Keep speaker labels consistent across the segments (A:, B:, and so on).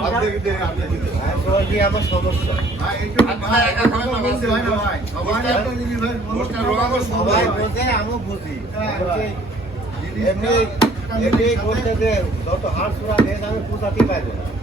A: আমরা?
B: আর দিয়ে আমার সমস্যা। সবাই বোঝে আমিও বুঝি। এমনি এমনি করতে যত হাড় সুরা দেন আমি পুষাতে পারব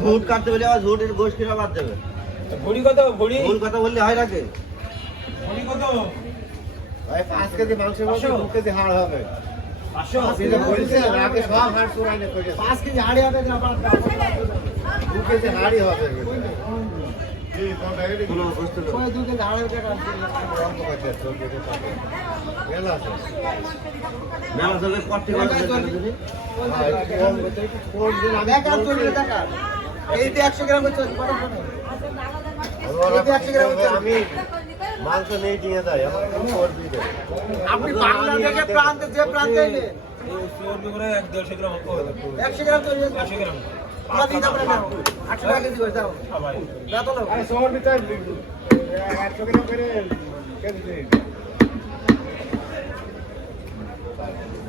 A: ঝুট কাটতে বলে আবার ঝুটের গোশ কিরা বাদ দেবে।
C: ভুড়ি কত ভুড়ি?
A: ভুল কথা বললে হয় নাকি?
C: ভুড়ি কত?
B: ভাই পাঁচ কেজি মাংসের মধ্যে দু কেজি হাড় হবে। হাড়
D: পাঁচ কেজি হাড়ি হবে না
B: দু কেজি হাড়ই হবে।
A: কোনো
D: দু কেজি হাড়ি
B: আমি মাংস নেই দিয়ে আমার কোনো
D: আপনি বাংলাদেশের প্রান্তে যে প্রান্তে একশো গ্রাম
C: একশো গ্রাম।
D: আটশো টাকা করে